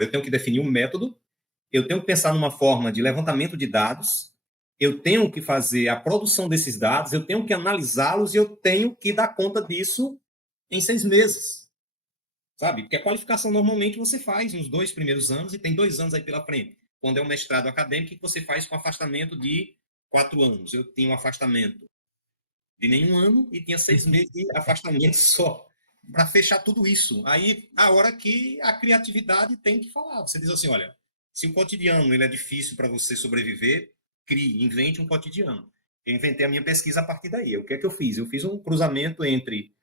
Eu tenho que definir um método, eu tenho que pensar numa forma de levantamento de dados, eu tenho que fazer a produção desses dados, eu tenho que analisá-los e eu tenho que dar conta disso em 6 meses, sabe? Porque a qualificação normalmente você faz nos 2 primeiros anos e tem 2 anos aí pela frente. Quando é um mestrado acadêmico, que você faz com afastamento de 4 anos. Eu tinha um afastamento de nenhum ano e tinha 6 meses de afastamento só para fechar tudo isso. Aí, a hora que a criatividade tem que falar. Você diz assim, olha, se o cotidiano ele é difícil para você sobreviver, crie, invente um cotidiano. Eu inventei a minha pesquisa a partir daí. O que é que eu fiz? Eu fiz um cruzamento entre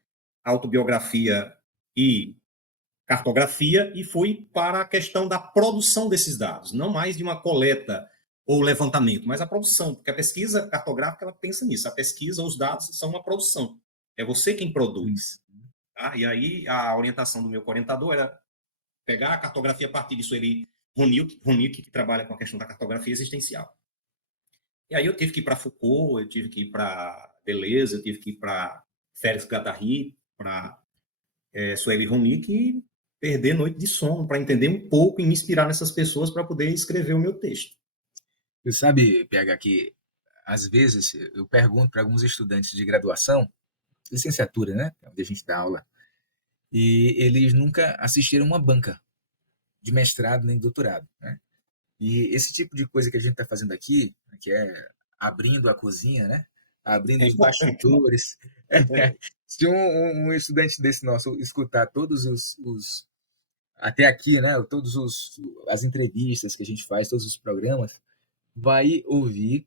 autobiografia e cartografia e fui para a questão da produção desses dados, não mais de uma coleta ou levantamento, mas a produção, porque a pesquisa cartográfica ela pensa nisso, a pesquisa, os dados são uma produção, é você quem produz. Tá? E aí a orientação do meu orientador era pegar a cartografia a partir disso, ele, Ronick, que trabalha com a questão da cartografia existencial. E aí eu tive que ir para Foucault, eu tive que ir para Deleuze, eu tive que ir para Félix Guattari, para Sueli Ronick e perder noite de sono para entender um pouco e me inspirar nessas pessoas para poder escrever o meu texto. Você sabe, PH, que às vezes eu pergunto para alguns estudantes de graduação, licenciatura, né, onde a gente dá aula, e eles nunca assistiram uma banca de mestrado nem doutorado, né? E esse tipo de coisa que a gente está fazendo aqui, que é abrindo a cozinha, né? Abrindo É os importante. bastidores. Se um estudante desse nosso escutar todos até aqui, né? Todos as entrevistas que a gente faz, todos os programas, vai ouvir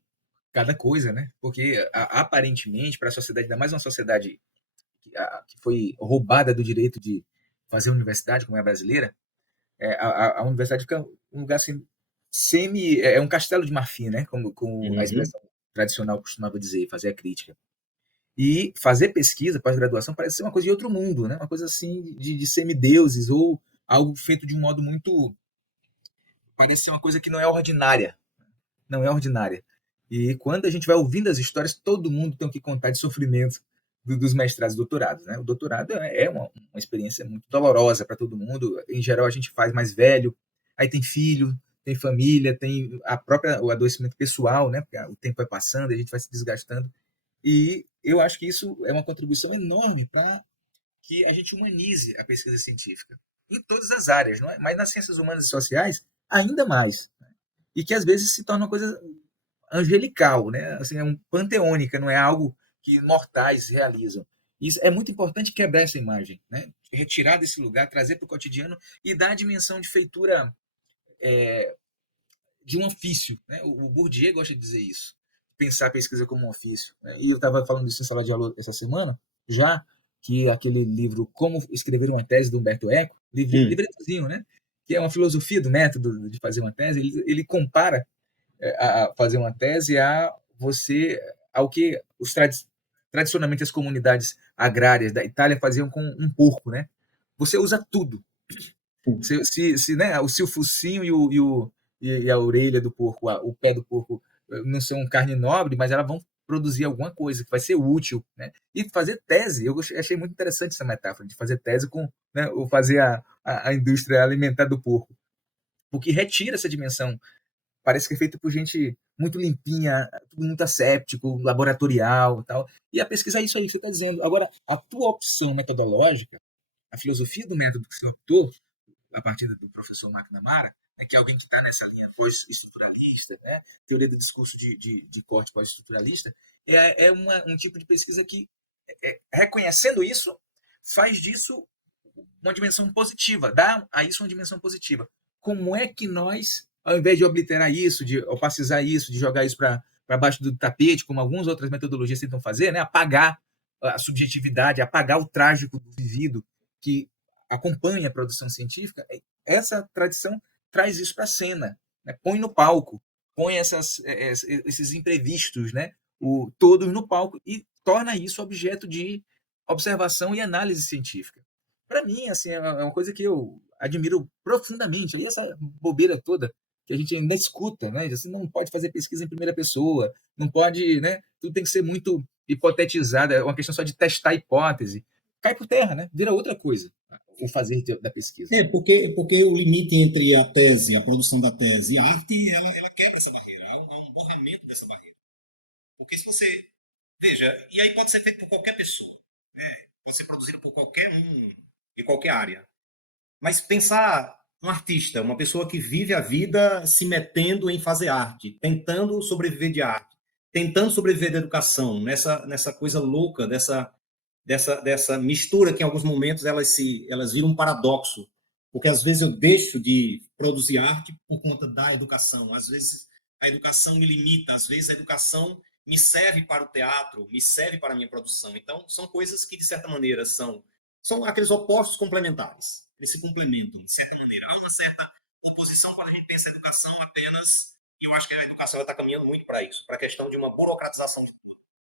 cada coisa, né? Porque aparentemente para a sociedade, ainda mais uma sociedade que foi roubada do direito de fazer universidade, como é a brasileira, a universidade fica um lugar assim, é um castelo de marfim, né? Como a Uhum. expressão tradicional costumava dizer, fazer a crítica. E fazer pesquisa, pós-graduação, parece ser uma coisa de outro mundo, né? Uma coisa assim de semideuses ou algo feito de um modo muito. Parece ser uma coisa que não é ordinária. Não é ordinária. E quando a gente vai ouvindo as histórias, todo mundo tem que contar de sofrimento dos mestrados e doutorados. Né? O doutorado é uma experiência muito dolorosa para todo mundo. Em geral, a gente faz mais velho, aí tem filho, tem família, tem o adoecimento pessoal, né? Porque o tempo vai passando, a gente vai se desgastando. E eu acho que isso é uma contribuição enorme para que a gente humanize a pesquisa científica em todas as áreas, não é? Mas nas ciências humanas e sociais, ainda mais. Né? E que às vezes se torna uma coisa angelical, né? Assim, é um panteônica, não é algo que mortais realizam. Isso é muito importante quebrar essa imagem, né? Retirar desse lugar, trazer para o cotidiano e dar a dimensão de feitura de um ofício. Né? O Bourdieu gosta de dizer isso, pensar a pesquisa como um ofício. Né? E eu estava falando disso em sala de aula essa semana, já que aquele livro Como Escrever uma Tese, do Humberto Eco, livretozinho, né? Que é uma filosofia do método de fazer uma tese, ele compara a fazer uma tese ao que tradicionalmente as comunidades agrárias da Itália faziam com um porco, né? Você usa tudo. Se o focinho e a orelha do porco, o pé do porco não são carne nobre, mas elas vão produzir alguma coisa que vai ser útil, né? E fazer tese, eu achei muito interessante essa metáfora de fazer tese com, né, ou fazer a indústria alimentar do porco, porque retira essa dimensão. Parece que é feito por gente muito limpinha, tudo muito asséptico, laboratorial e tal. E a pesquisa é isso aí que você está dizendo. Agora, a tua opção metodológica, a filosofia do método que você optou, a partir do professor McNamara, né, que é alguém que está nessa linha pós-estruturalista, né, teoria do discurso de corte pós-estruturalista, um tipo de pesquisa que, reconhecendo isso, faz disso uma dimensão positiva, dá a isso uma dimensão positiva. Como é que nós, ao invés de obliterar isso, de opacizar isso, de jogar isso para baixo do tapete, como algumas outras metodologias tentam fazer, né, apagar a subjetividade, apagar o trágico do vivido que acompanha a produção científica, essa tradição traz isso para a cena, né, põe no palco, põe esses imprevistos, né, todos no palco e torna isso objeto de observação e análise científica. Para mim, assim, é uma coisa que eu admiro profundamente. E essa bobeira toda que a gente ainda escuta, né? Assim, não pode fazer pesquisa em primeira pessoa, não pode, né? Tudo tem que ser muito hipotetizado, é uma questão só de testar a hipótese. cai por terra, né? Vira outra coisa, o fazer da pesquisa. Porque o limite entre a tese, a produção da tese e a arte, ela quebra essa barreira, há um borramento dessa barreira. Porque se você... Veja, e aí pode ser feito por qualquer pessoa, né? Pode ser produzido por qualquer um, de qualquer área. Mas pensar um artista, uma pessoa que vive a vida se metendo em fazer arte, tentando sobreviver de arte, tentando sobreviver da educação, nessa coisa louca, dessa mistura que em alguns momentos elas viram um paradoxo, porque às vezes eu deixo de produzir arte por conta da educação, às vezes a educação me limita, às vezes a educação me serve para o teatro, me serve para a minha produção. Então, são coisas que, de certa maneira, são aqueles opostos complementares. Eles se complementam, de certa maneira. Há uma certa oposição quando a gente pensa a educação apenas, e eu acho que a educação está caminhando muito para isso, para a questão de uma burocratização de tudo.